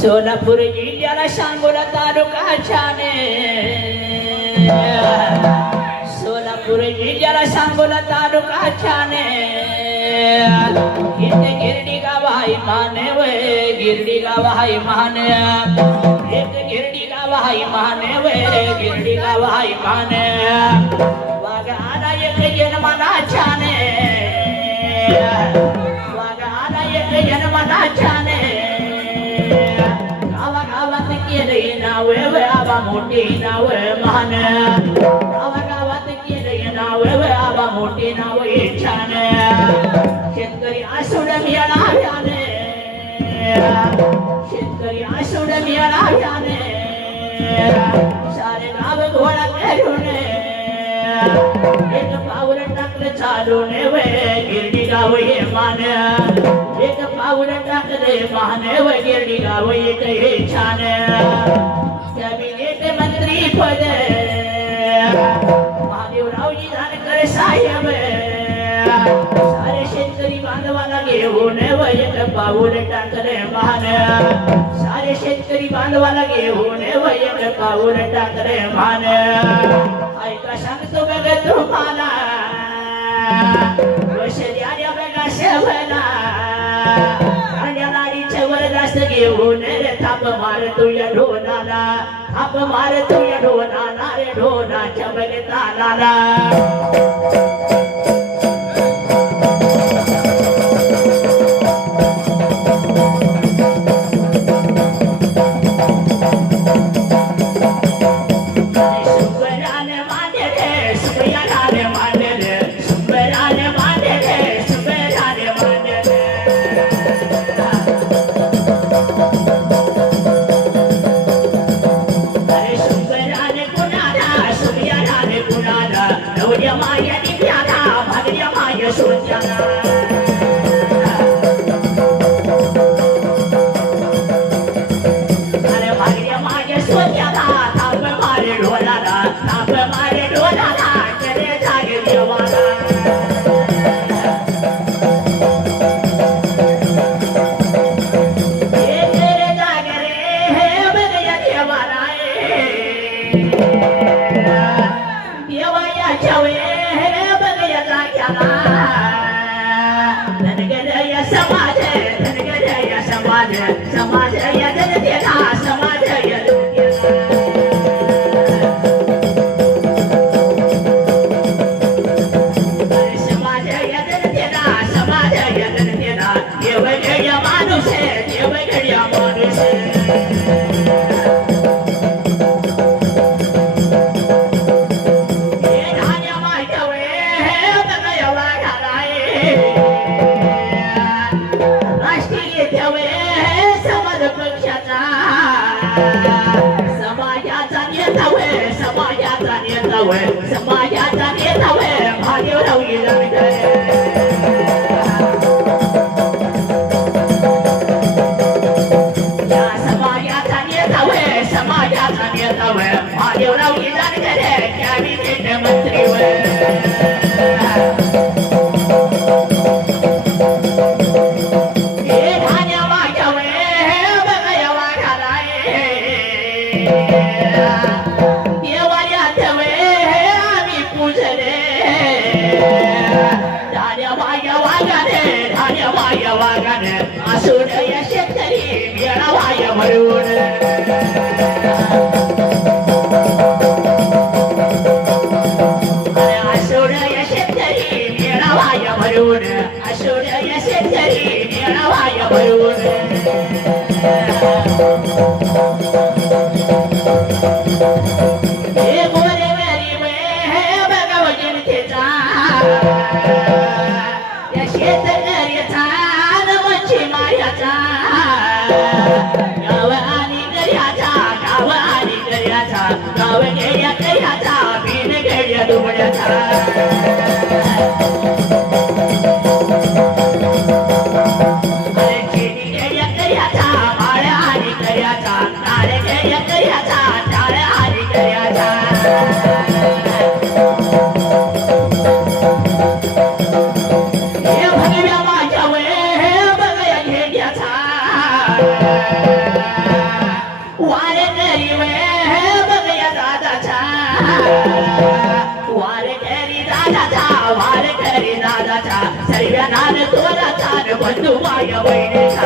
सोलापूर जिल्ह्याला सांगोला तालुका छाने. सोलापूर जिल्ह्याला सांगोला तालुका छाने. इथे गिरडी गाव आहे माने वय गिरडी गाव आहे माने. एक गिरडी गाव आहे माने वय गिरडी गाव आहे माने. वाघ आला एक मोठी नाव मान गावा गावात केले नाव आबा मोठी नाव छान शेतकरी आसुड मिळाल्याने शेतकरी आसुड मिळाल्याने सारे गाव घोडा करून एक पाऊल टाकलं चालून वे गिरडी गाव हे मान. एक पाऊल टाकले मान व गिरडी गाव एक हे छान. कॅबिनेट मंत्री पद. महादेवरावजी जानकर साहेब. सारे शेतकरी बांधवाला घेऊन व एक पाऊल टाकले मान. सारे शेतकरी बांधवाला घेऊन व एक पाऊल टाकले मान. ऐका सांगतो बघ तुम्हाला. वर जास्त घेऊन रे थाप मार तुझ्या ढोनाला थाप मार तुझ्या ढोनाला रे ढोनाच्या बघ होय समाजाचा नेता होय समाजाचा नेता होय. समाजाचा नेता होय मंत्री होय. असून या शेतकरी मेळावाय म्हणून अरे असून या शेतकरी मेळावाय म्हणून असून ವಾರಕರಿ ದಾದಾ ವಾರಕರಿ ದಾದಾ ಸರ್ವನಾನ ತೋರ ತಾನು ಬಂದು ವಾಯ ವೈರಸ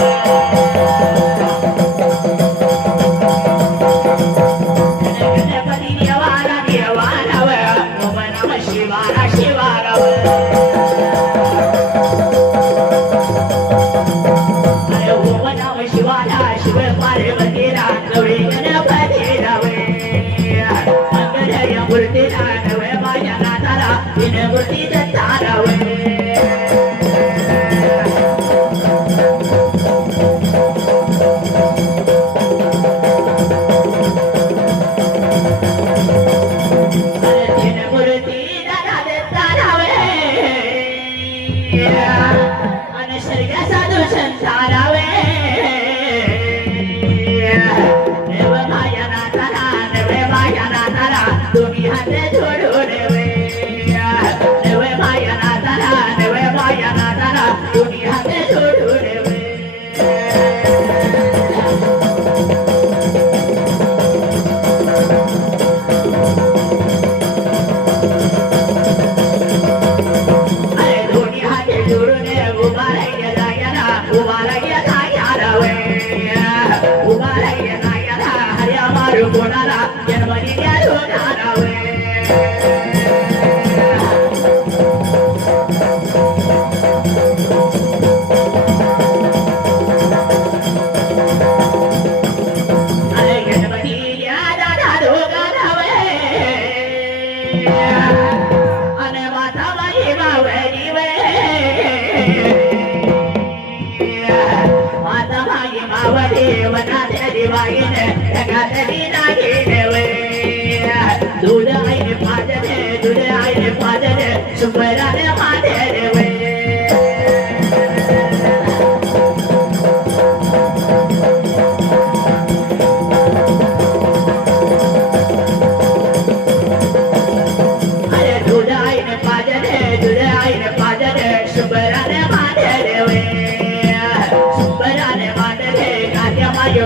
Thank you.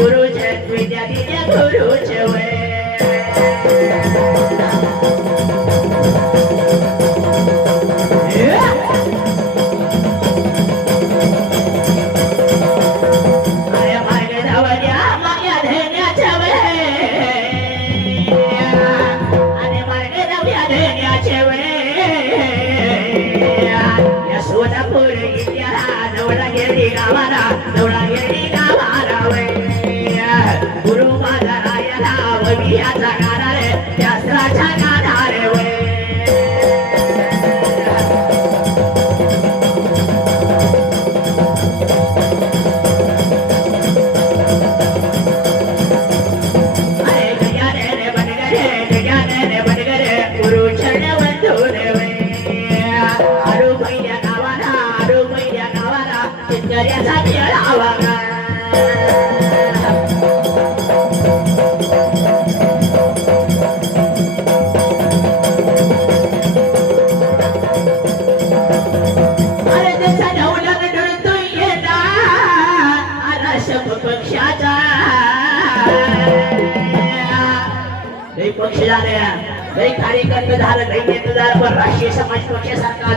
గురు చ విద్య గురు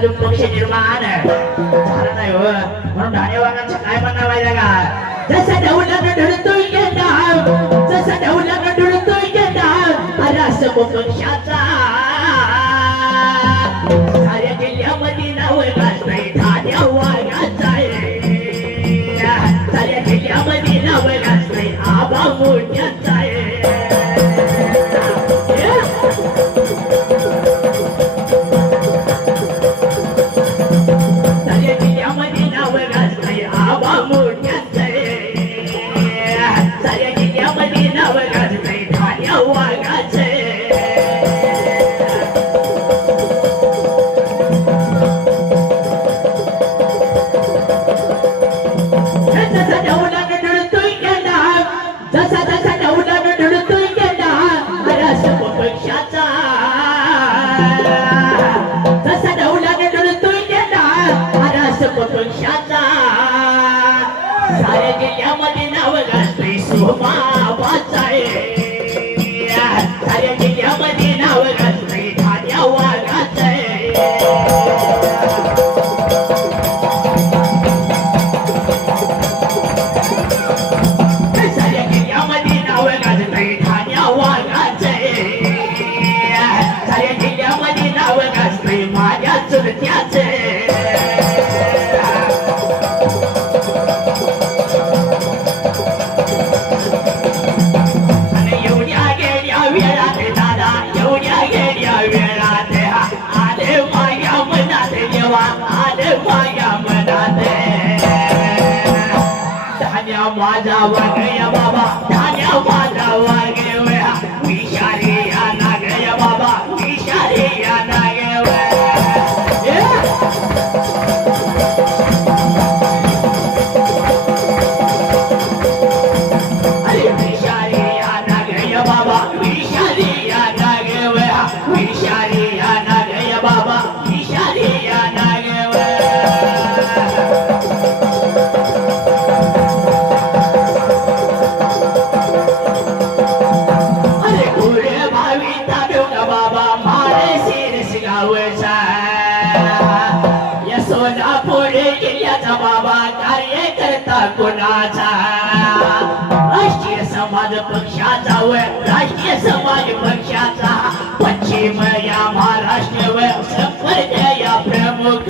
अजून पक्ष निर्माण झाला नाही हो. प्रसादाचा नवला नडतोय गेला अरे सम पक्षाचा जसा अरे सम पक्षाचा सारे जिल्ह्यामध्ये Yama, Yama. राष्ट्रीय समाज पक्षाचा वय राष्ट्रीय समाज पक्षाचा. पश्चिम या महाराष्ट्र व संपर्क या प्रमुख.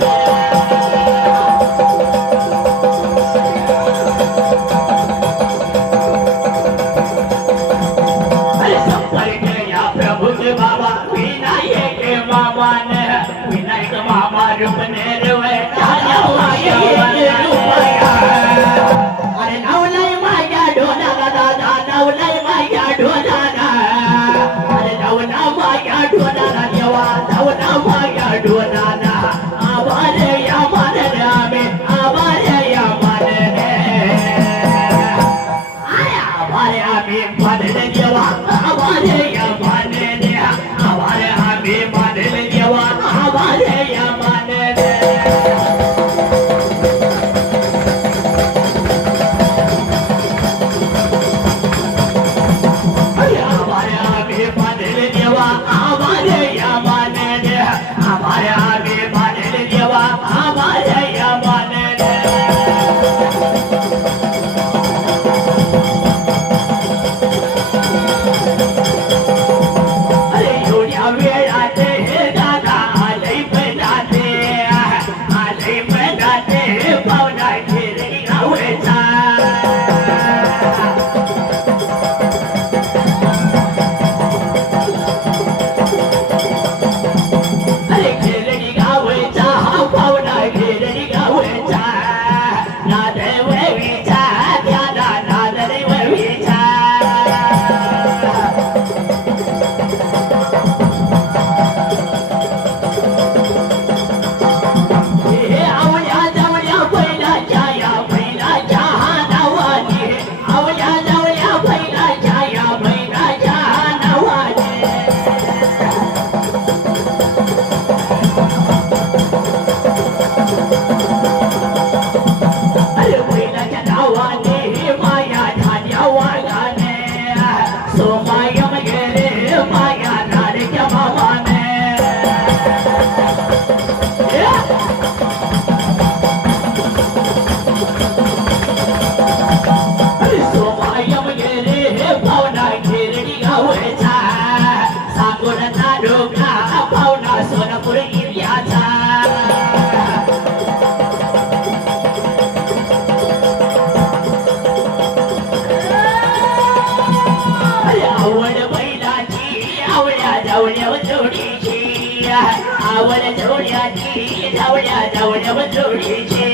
धावल्या धावल्या जोडीची. आवड धावल्या ती धावल्या धावल्या जोडीची.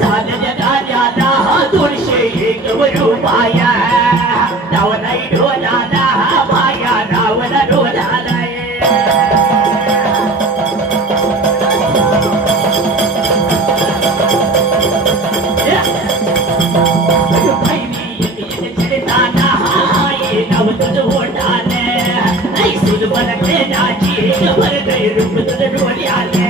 झाल्या धाल्याला दोनशे एक रुपया மரத்தை இருந்து வழியாலே.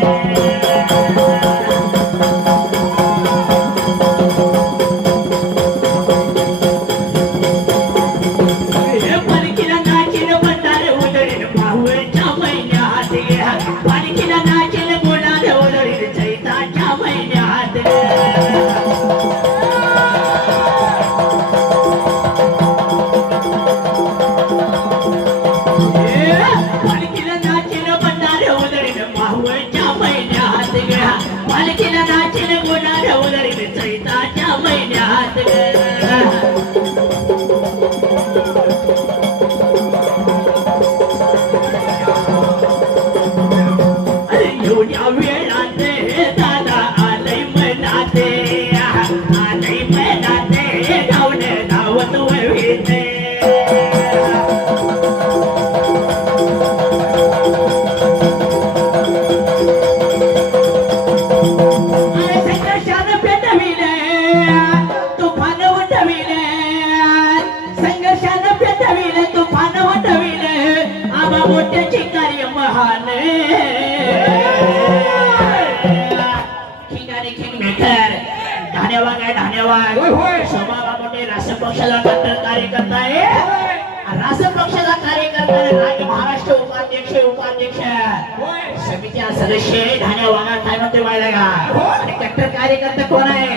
अरे काय म्हणते माहिती का? आणि कार्यकर्ता कोण आहे?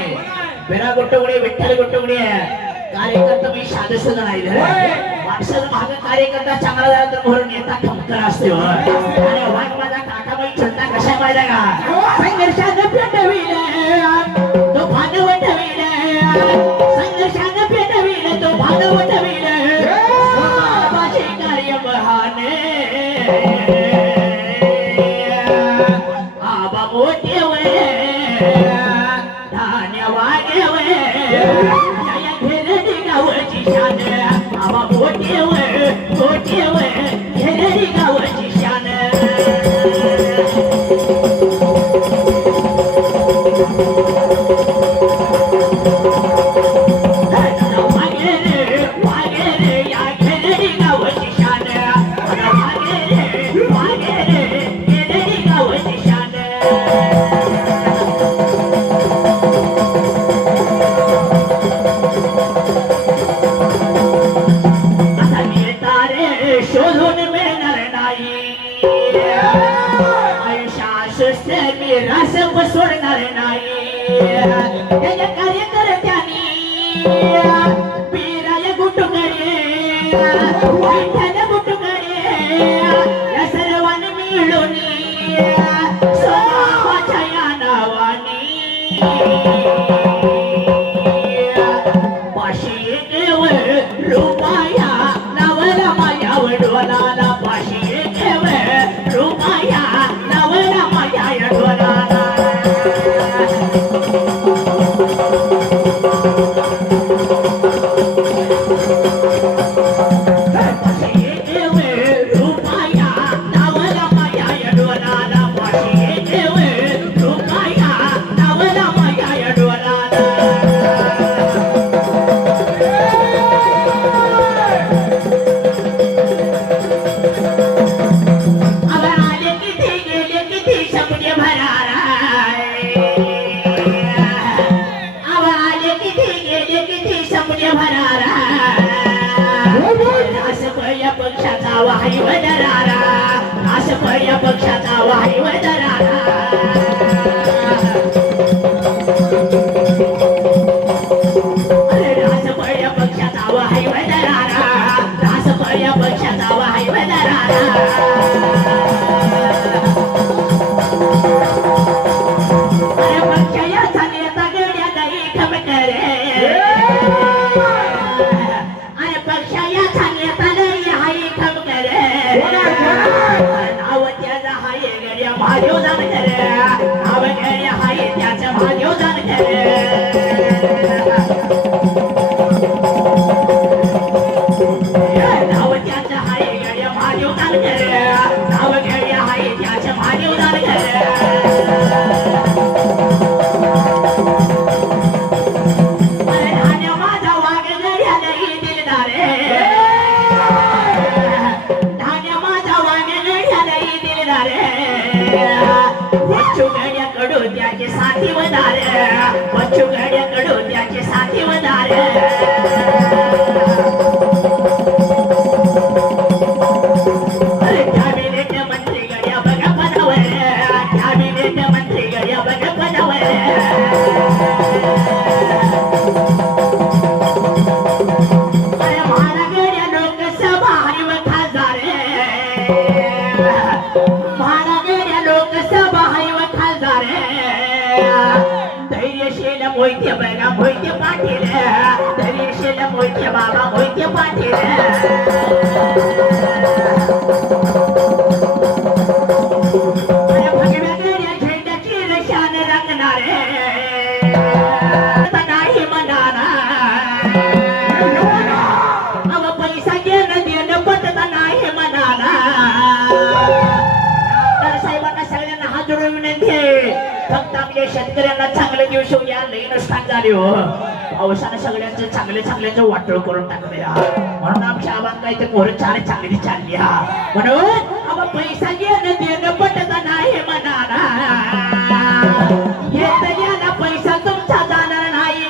बेरा विठ्ठल कार्यकर्ता मी नाही माग कार्यकर्ता चांगला झाला तर म्हणून नेता खमकर असते आणि वाट माझा काका बाई कशा माहिती का? संघर्षाने पेटविले तो भांडव ठेविले संघर्षाने पेटविले तो Thank you. या पक्षाचा वाहिवय दराला झाली हो. पावसानं सगळ्यांचं चांगले चांगल्याचं वाटळ करून टाकले म्हणून आमच्या आबान काय ते मोर चार चांगली चालली हा. म्हणून आबा पैसा येणं देणं पटत नाही म्हणाला येत येणं पैसा तुमचा जाणार नाही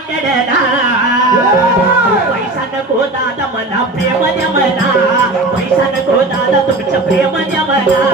पैसा नको दादा तुमचं प्रेम द्या मला.